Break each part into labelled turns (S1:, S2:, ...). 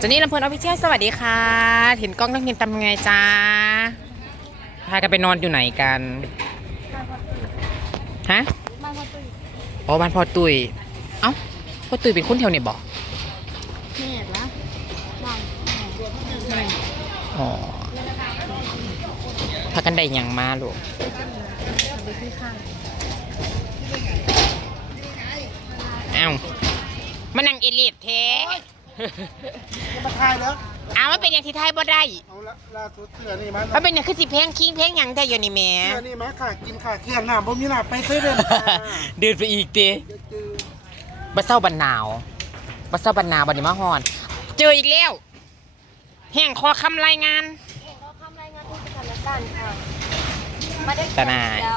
S1: จนนี่ลำเพลินออฟฟิเชียลสวัสดีค่ะเห็นกล้องนักเรียนทำไงจ้าพากันไปนอนอยู่ไหนกันฮะบ้านพ่อตุ้ยอ๋อบ้านพ่อตุ้ยเอ้าพ่อตุ้ยเป็นคนแถวเนี่ยบอก
S2: แม่ละบ้าน
S1: อ๋อพากันได้ยังมาลูกเอ้ามานั่งเอลิทแท้
S3: มาทายแล้ว
S1: มันเป็นอย่างที่ไทยบ่ได้
S3: เอาละล่าสุดเสือนี่
S1: มันเป็นอย่างคือสิเพลงคิงเพลงยังได้อยู่นี่แม่
S3: เสือนี่มาค่ะกินค่ะเคี่ยนน้ำบ่มีน้ำไปเซเว่น
S1: เดินไปอีกเต้บัดเศร้าบัดหนาวบัดเศร้าบัดหนาวบัดนี้มาฮอนเจออีกแล้วแห่งคอคำรายงาน
S2: ทุกสถานการณ์ค่ะมาได้
S1: ตาหน้า
S2: แล้ว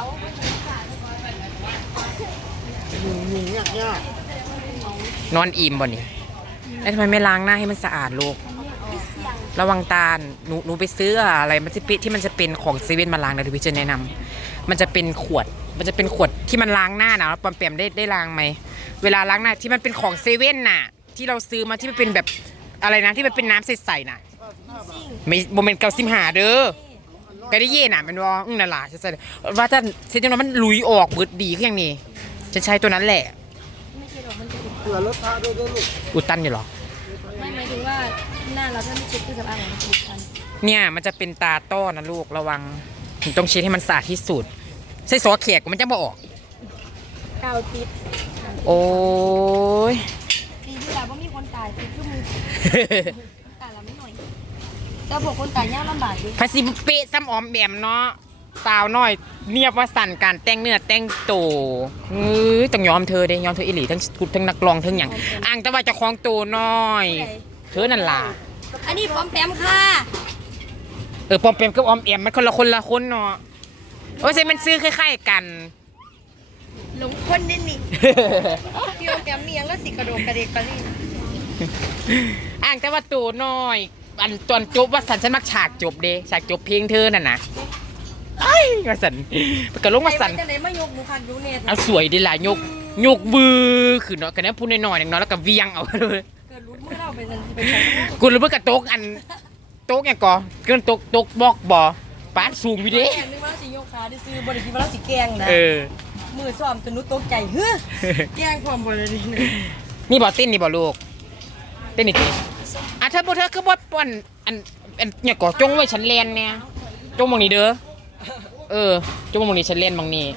S3: หนียาก
S1: นอนอิ่มบ่นี่แล้วทำไมไม่ล้างหน้าให้มันสะอาดลูกระวังตาหนูไปซื้ออะไรมันจะเป็นที่มันจะเป็นของเซเว่นมาล้างนะที่พี่จะแนะนำมันจะเป็นขวดที่มันล้างหน้านะแล้วปอมแปมได้ล้างไหมเวลาล้างหน้าที่มันเป็นของเซเว่นน่ะที่เราซื้อมาที่มันเป็นแบบอะไรนะที่มันเป็นน้ำใสๆน่ะไม่โมเมนต์95เด้อกระได้เย่น่ะมันว่านั่นล่ะใช่ว่าจะเซตนั้นมันลุยออกเบิดดีขึ้นอย่างนี้จะใช้ตัวนั้นแหละ
S2: ไม่ใช่หรอกมันจะ
S3: เสือรถพาด้วยลูก
S1: อุดตันอยู่หรอ
S2: ไม่หมายถึงว่าหน้าเราถ้าไม่เช็ดเครื่องสำอางมันจะอุดตัน
S1: เนี่ยมันจะเป็นตาต้อนะลูกระวังต้องเช็ดให้มันสะอาดที่สุดใส่ซอสเขียกมันจะบ่ออก
S2: กาวติด
S1: โอ้ย
S2: ปีที่แล้วว่ามีคนตายติดคือมือตายแล้วไม่หน่อยแต่พวกคนตายยากลำบากดิ
S1: ภาษีเป๊ะซ้ำออมแบมเนาะสาวน้อยเนียบว่าสั่นการแต่งเนื้อแต่งตัวต้องยอมเธอเด้ยอมเธออิหลีทั้งทุกทั้งนักร้องทั้งอย่างอ่างแต่ว่าจะคล้องตัวน้อยเธอนั่นล่ะ
S2: อันนี้ปอมแปมค่ะ
S1: ปอมแปมกับออมแอมมันคนละคนเนาะโอ้ยใช่มันซื้อคล้ายๆกัน
S2: หลงคนนิดนี่พี่ปอมแปมมีอย่างละสิกระโดดกระเดกกระดิ่ง
S1: อ่างแต่ว่าตัวน้อยอันตอนจบว่าสันฉันมักฉากจบเด้ฉากจบเพลงเธอนั่นนะไอ้ว่าสันกระลงว่าสันเอาสวยดีล่ะยกบือคือเนาะกันนี้พูดน้อยๆอย่างน้อยแล้วก็เวียงเอาเลย
S2: เกิดรู้เมื่อเราเป็น
S1: กูรู้เมื่อกระโต๊กอันโต๊กอย่างก่อเกินโต๊กบอกบ่ปานสูงวิเด้
S2: นึกว่าสิโยกขาได้ซื้อบริษัทว่าเราสิแกงนะมือซ้อมจนนุ๊กตกใจเฮ้ยแกงความบริษัท
S1: นี่บ่เต้นนี่บ่ลูกเต้นนี่ตีเธอคือบ่ป่นอันเนี่ยก่อจงไว้ฉันแลนเนี่ยจงมองนี่เด้อจงมองนี่ฉันเล่นมองนี่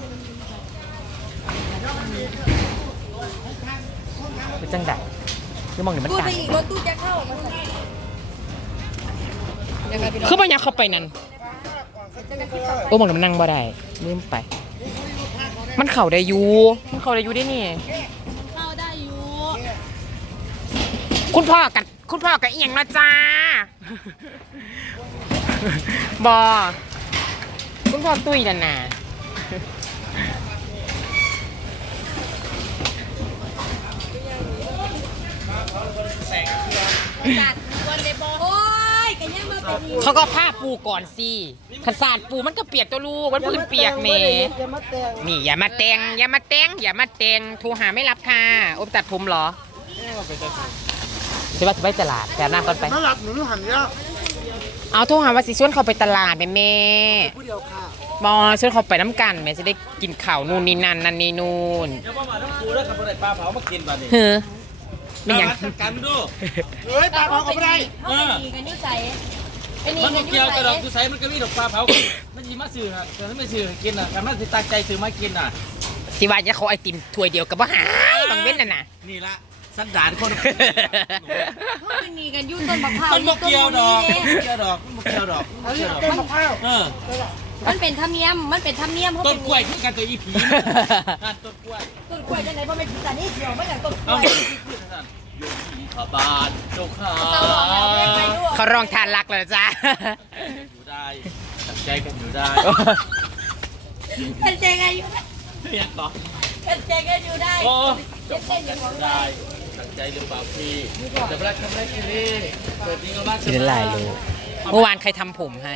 S1: เป็นจังดักคือมองนี่มันต่าง
S2: รถตู้จะเข้า
S1: คือมันยังเข้าไปนั่นมองนี่มันนั่งบ่ได้ลืมไปมันเข่าได้อยู่ได้นี่
S2: เข้าได้อยู่
S1: คุณพ่อกับเอียงนะจ้าบอคุณพ่อตุ้ยนั่นน่ะเขาก็ผ้าปูก่อนสิขสาดปูมันก็เปียกตัวลูกมันพื้นเปียกเมนี่อย่ามาแต่งโทรหาไม่รับค่ะโอ้ตัดผมเหรอจะไปตลาดแต่หน้าก่อนไป
S3: น่ารักหนูหันยาก
S1: เอาโทรหาว่าสิชวนเขาไปตลาดแม่บอชวนเขาไปน้ำกันแม่จะได้กินข่าวนู่นนี่นั่นนี่นู่น
S4: เดี๋ยวมาดูแล้วขับรถปลาเผามากินบ้านนี้
S1: เป็นอย่าง
S4: กันดู
S3: ปลาเผาก็ไม่ได้
S2: ดีกันยุ่ใส่
S4: มันมาเกี่ยวกับดอกยุ่ใส่มันก็มีดอกปลาเผามันยิมาซื้อฮะแต่ถ้าไม่ซื้อกินอ่ะแต่มันติดตาใจซื้อมากินอ่ะ
S1: สิว่าจะเขาไอติมถ้วยเดียวกับว่าหายบางเว้นน่ะ
S4: นี่ละสันดานคน
S2: มันมีกันยุ่ต้นมะพร้าว
S4: มันเกี่ยวดอกมันเกี่ยวดอก
S3: ต้นมะพร้าว
S2: มันเป็นธรรมเนียม
S4: ต้นกล้วยคือการตัวอีผีการต้นก
S2: ล้วยจะไหนเพราะไม่แต่นี่เดียวไม่อย่างต้นกล้วย
S4: โยมีขบานโจขา
S1: เขาร้องทานรักเลยจ้า
S4: อยู่ได้ตั้งใจกันอยู่ได้
S2: เป็นใจกันอยู่ได้
S4: เพียงต่อ
S2: เป็นใจกันอยู่ได้
S4: โอ้จบได้ตั้งใจหรือเปล่าพี่แต่เวลาทำอะไรกันนี่เปิดนี้ก็บ้าน
S1: กินลายเลยเมื่อวานใครทำผมให้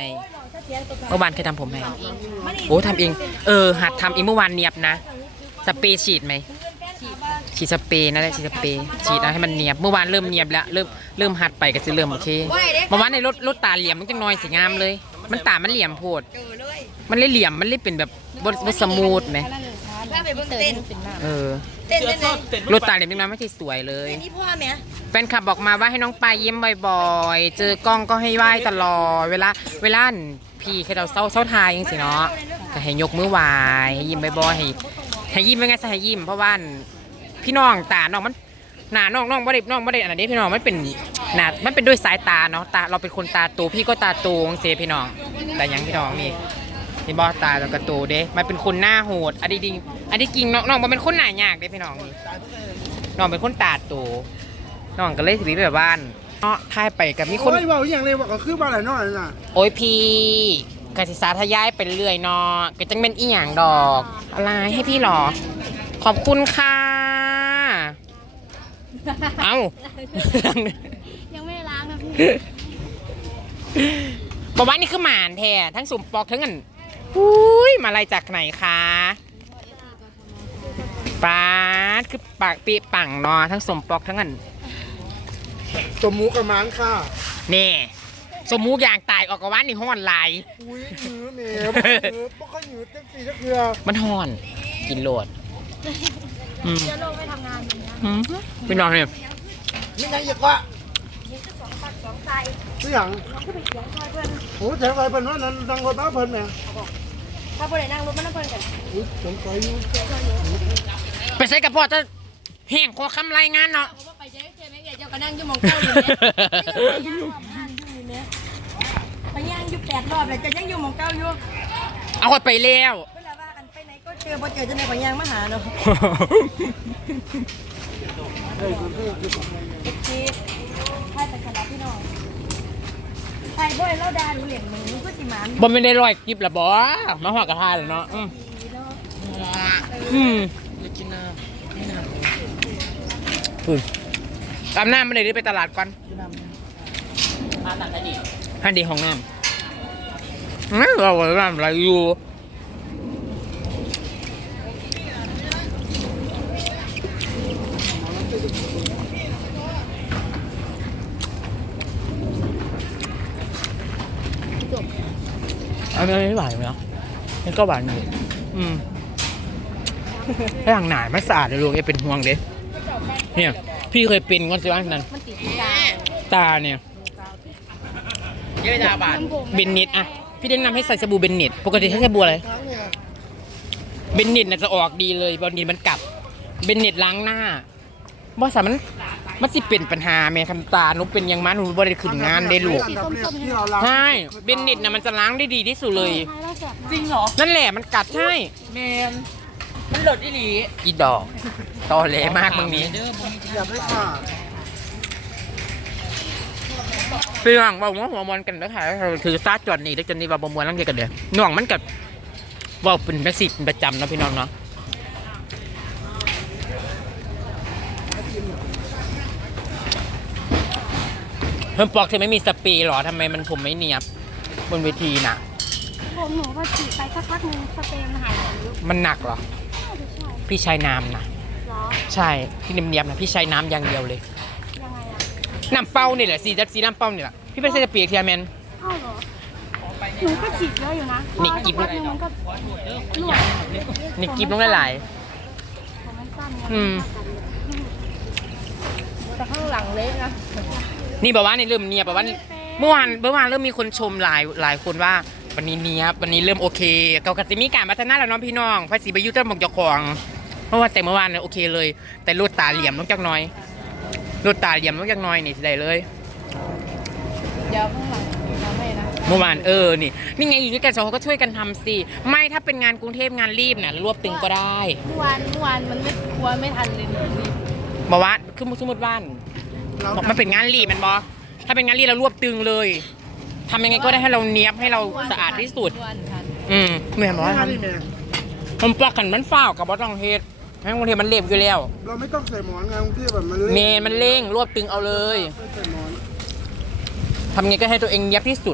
S1: โอ้ทำเองหัดทำเองเมื่อวานเนียบนะสเปรย์ฉีดไหมฉีดสเปรย์นั่นแหละฉีดสเปรย์ฉีดเอาให้มันเนียบเมื่อวานเริ่มเนียบแล้วเริ่มหัดไปก็จะเริ่มโอเคเมื่อวานในรถตาเหลี่ยมมันจังน้อยสิงามเลย มันตามันเหลี่ยมโพดมันเลยเหลี่ยมมันเลยเป็นแบบบสมูทไหม
S2: ถ้าไปเบิ่งเต้น
S1: เออ
S2: เต้นเต้นเลย
S1: รถตาเหลี่ยมจังน้อยไม่ใช่สวยเลย
S2: เต้นนี่พ่อแม่
S1: แฟนคลับบอกมาว่าให้น้องปลายยิ้มบ่อยๆ เจอกล้องก็ให้ไหว้ตลอดเวลาพี่แค่เราเศร้าทายยังสิเนาะก็ให้ยกมือไหว้ให้ยิ้มบ่อยๆให้ยิ้มเป็นไงซะให้ยิ้มเพราะว่าพี่น้องตาน้องมันหน้าน้องบ่ได้อันนี้พี่น้องมันเป็นหน้ามันเป็นด้วยสายตาเนาะตาเราเป็นคนตาโตพี่ก็ตาโตจังซี่พี่น้องแต่ยังพี่น้องนี่ที่บ่ตาแล้วก็โตเด้มันเป็นคนหน้าโหดอันนี้จริงน้องบ่เป็นคนหน้ายากเด้พี่น้องนี่น้องเป็นคนตาโตน้องก็เลยสิไปแบบบ้านเนาะทายไปกับมีคน
S3: โอ้ยเบาอย่างเลยบอกก็คือบ้านไหนน้อยน่ะ
S1: โอ้ยพี่กสิสาทยายไปเรื่อยเนาะก็จังเป็นอีหยังดอกอะไรให้พี่หรอขอบคุณค่ะเอ้า
S2: ยังไม่ได้ล้างนะพี่
S1: บอกว่านี่คือหมานแท้ทั้งสุ่มปอกทั้งอันอุ้ยมาอะไรจากไหนคะปาดคือปากปีปังเนาะทั้งสมปอกทั้งอัน
S3: สมหมูกับหมางค่ะ
S1: นี่สมมูกอย่างตายออกกว่านี่ห้อนลาย
S3: อุ้ยหนือเมย์บ่ค่อยหนือจังสีจักเทือ
S1: มันห้อนกินโหลดอืม
S2: เชื้อโรคไม่ทำงานอย่างเงี้ย
S1: พี่น้องเนี่ย
S3: นี่ยังอีกวะ
S2: นี่ก็2 ไต
S3: คืออย่าง
S2: เราก็ไปเสียงคอยเพื่อน
S3: โอ้แถวไปเพิ่นว่านั้นดังรถมาเพิ่นแหม่
S2: ถ้าเพื่อนนั่งรถมันนั่งเพื่อนกัน
S3: อุ้ยสงสัยอยู่
S1: ไปใส่กับพ่อจะแห้งคอคำรายงานเนาะ
S2: เพราะว่าไปเจ๊เจ๊แม่เจ้าก็นั่งอยู่มองเก้าอยู่เนี่ยไปย่างอยู่8 รอบเลยจะยังอยู่มองเก้าอยู่
S1: เอาคนไปแล้ว
S2: เวลาว่ากันไปไหนก็เจอพอเจอจะไหนก็ย่างมาหาเนาะคิดถ้าแต่ขนาดพี่น้องใครบ่อยเล่าดาหรือเหรียญมึงก็สิหมาน
S1: บ่ไม่ได้ลอยกิบละบ่มาหัวกระทาเลยเนาะตามน้ำไม่ได้หรือไปตลาดก่อนมาตักได้ดิฮันดีของน้ำเราทำอะไรอยู่อันนี้หวานไหมเนาะนี่ก็หวานอยู่ถ้าอย่างหนาไม่สะอาดเลยลูกเป็นห่วงเด้เนี่ยพี่เคยเป็นก้อนสิว่านั้น
S2: มันติดตา
S1: ตาเนี่ยเยอะดาบาทเบนเน็ตอะพี่แนะนำให้ใส่สบู่เบนเน็ตปกติใช้สบู่อะไรเบนเน็ตน่ะจะออกดีเลยบอลนี้มันกลับเบนเน็ตล้างหน้าบอสมันสิเป็นปัญหาแม่คำตาหนูเป็นยังมันหนูบ่ได้ขึ้นงานได้ลูก
S3: ที่เราล้าง
S1: ใช่เบนเน็ตน่ะมันจะล้างได้ดีที่สุดเลย
S4: จริงเหรอ
S1: นั่นแหละมันกัดใช่
S4: แมนมันหลดอีหลี
S1: อีดอกตอแหลมากมึงนี้
S3: อย่าไปค่ะ
S1: เพื่อนบอกว่าหัวมอนกันแล้วค่ะถือซาจอดนี่แล้วจนนี่ว่าบมวนนั่งเดียวกันเด้อน่วงมันกับว่าเป็นแม็กซี่เป็นประจำนะพี่น้องเนาะเพิ่มปอกเธอไม่มีสเปรย์หรอทำไมมันผมไม่เนียบบนเวทีน่ะ
S2: ผมหนูพอฉีดไปสักพักนึงสเปรย์มันหายไปเยอะ
S1: มันหนักเหรอ พี่ใช้น้ำนะ
S2: เหรอ
S1: ใช่พี่เนียบๆนะพี่ใช้น้ำอย่างเดียวเลย
S2: ยังไงอะ
S1: น้ำเป้านี่แหละสีน้ำเป้านี่แหละพี่ไม่ใช่สเปรย์เทียแมน
S2: เอ้าเหรอหนูก็ฉีดเยอะอยู่นะ
S1: นี่กิ๊บ
S2: พอสัพันึงมันก็หลวม
S1: นี่กิบลงหลาย
S2: ผมมันสั้นไง
S1: อืม
S2: แต่ข้างหลังเล็กนะ
S1: ๆนี่บอกว่านี่เริ่มเนียบบอกว่านี่เมื่อวานเริ่มมีคนชมหลายคนว่าวันนี้เนียบวันนี้เริ่มโอเคเก่ากับจะมีการพัฒนาแล้วเน้องพี่น้องภาษีประยุทธ์จะบอกเจ้าของเพราะว่าแต่เมื่อวานเนี่ยโอเคเลย แต่รูดตาเหลี่ยมลงจักหน้อยรูดตาเหลี่ยมลงจักหน้อยนี่สิได้เลย
S2: เดี๋ยวข้างหลังเราไม่นะ
S1: เมื่อวานนี่ไงอยู่ด้วยกันสองคนก็ช่วยกันทำสิไม่ถ้าเป็นงานกรุงเทพงานรีบน่ะรวบตึงก็ได้
S2: เมื่อวานมันไม่กลัวไม่ทันเลยหนูรีบ
S1: บอกว่าคือสมมติว่าบอกมันเป็นงานรีบมันบอถ้าเป็นงานรีบเรารวบตึงเลยทำยังไงก็ได้ให้เราเนียบให้เราสะอาดที่สุด
S2: เมื่อวานทัน
S1: เหมือนบอกว่า
S3: ไม่
S1: ท
S3: ทันนี่แม่
S1: ำมันปลักกันมันฝ้าวกับบอต้องเฮ็ดให้กรุงเทพมันเล็บอยู่แล้ว
S3: เราไม่ต้องใส่หมอนไงบางทีแบบมัน
S1: เมนมันเร่งรวบตึงเอาเลย
S3: ไม่ใส่หมอน
S1: ทำยังไงก็ให้ตัวเองเนียบที่สุด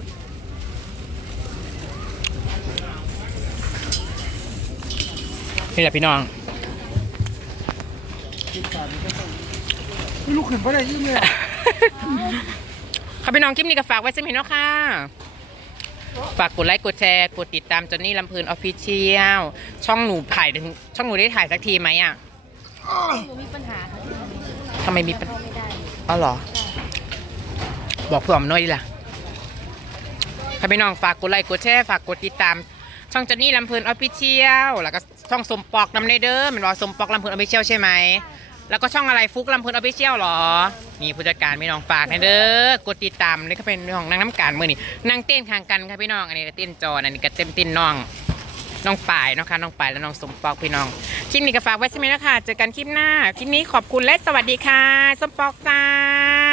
S1: นี่แหละพี่น้อง
S3: ไม่รู้ขึ้นเพราะอะไรยิ่งเลย
S1: ค่ะพี่น้องคลิปนี้ก็ฝากไว้สักนิดเนาะค่ะฝากกดไลค์กดแชร์กดติดตามจอนนี่ลำเพลินออฟฟิเชียลช่องหนูถ่ายถึงช่องหนูได้ถ่ายสักทีไหมอ่ะ
S2: หนูมีปัญหาค่ะ
S1: ทำไมมีปัญ
S2: เข้าไม่ได้
S1: อ๋อเหรอ บอกเพื่อนผมหน่อยดิล่ะค่ะพี่น้องฝากกดไลค์กดแชร์ฝากกดติดตามช่องจอนนี่ลำเพลินออฟฟิเชียลแล้วก็ช่องสมปอกนำในเด้อมันบอกสมปอกลำเพลินออฟฟิเชียลใช่ไหมแล้วก็ช่องอะไรฟุกลำเพลินออฟฟิเชียลหรอนี่ผู้จัดการพี่น้องฝากในเด้อกดติดตามนี่ก็เป็นของนางน้ำการมือนี่นางเต้นข้างกันค่ะพี่น้องอันนี้ก็เต้นจออันนี้ก็เต้นน้องป่ายเนาะค่ะน้องป่ายและน้องสมปอกพี่น้องคลิปนี้ก็ฝากไว้ใช่ไหมนะคะเจอกันคลิปหน้าคลิปนี้ขอบคุณและสวัสดีค่ะสมปอกจ้า